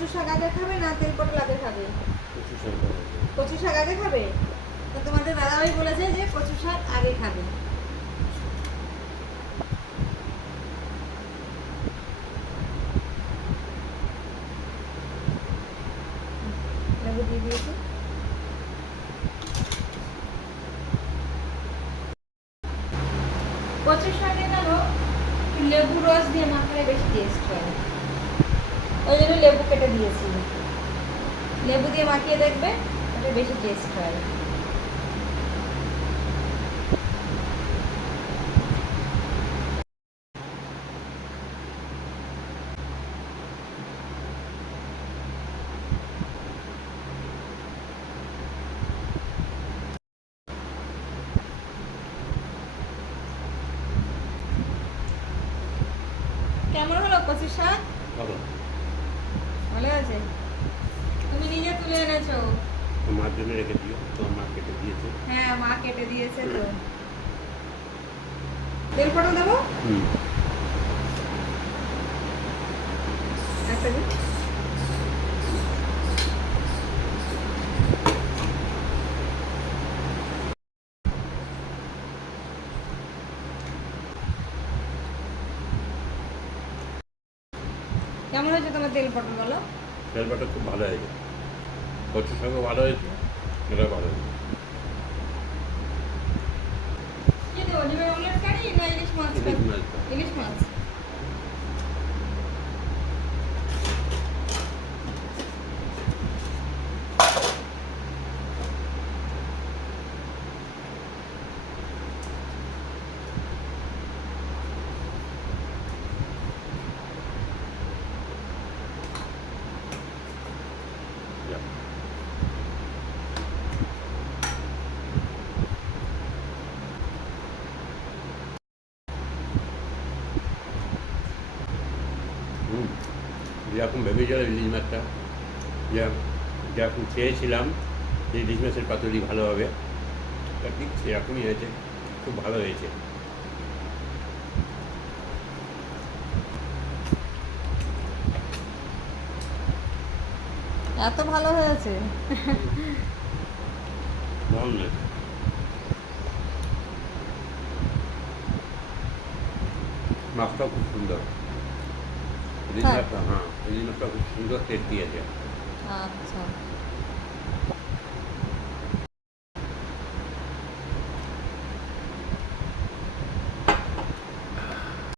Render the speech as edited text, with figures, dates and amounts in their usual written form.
কচু শাক আগে খাবে না তেল পটল আগে খাবে? কচু শাক আগে খাবে? তো তোমাদের দাদাভাই বলেছে যে কচু শাক আগে খাবে। লেবু দিয়ে দিয়েছি। কচু শাকে জানো লেবু রস দিয়ে মাখালে বেশি টেস্ট হয়, ওই জন্য লেবু কেটে দিয়েছি। লেবু দিয়ে মাখিয়ে দেখবে ওটা বেশি টেস্ট হয়। কেমন হলো কচু শাক? ভালো। ভালো আছে? তুমি নিজে তুলে এনেছো? মার জন্য রেখে দিও, তোমার মা কেটে দিয়েছে। হ্যাঁ, মা কেটে দিয়েছে তো। তেল পটল দেবো একটা দিন। কেমন হয়েছে তোমার তেল পটল বলো? তেলবাটা খুব ভালো হয়েছে, কচুর সঙ্গে ভালো হয়েছে, এটা ভালো হয়েছে। কি দেবো, ডিমের অমলেট কারি না ইলিশ মাছ? ইলিশ মাছ। ইলিশ মাছ। Yeah. যেরকম ভেবেছিলাম ইলিশ মাছটা, যেরকম চেয়েছিলাম যে ইলিশ মাছের পাতুরি ভালো হবে, তা ঠিক সেরকমই হয়েছে, খুব ভালো হয়েছে। এত ভালো হয়েছে? ভালো হয়েছে। মাছটাও খুব সুন্দর, ইলিশ হ্যাঁ। মাছটা, হ্যাঁ ইলিশ মাছটা খুব সুন্দর টেস্ট দিয়েছে। আচ্ছা।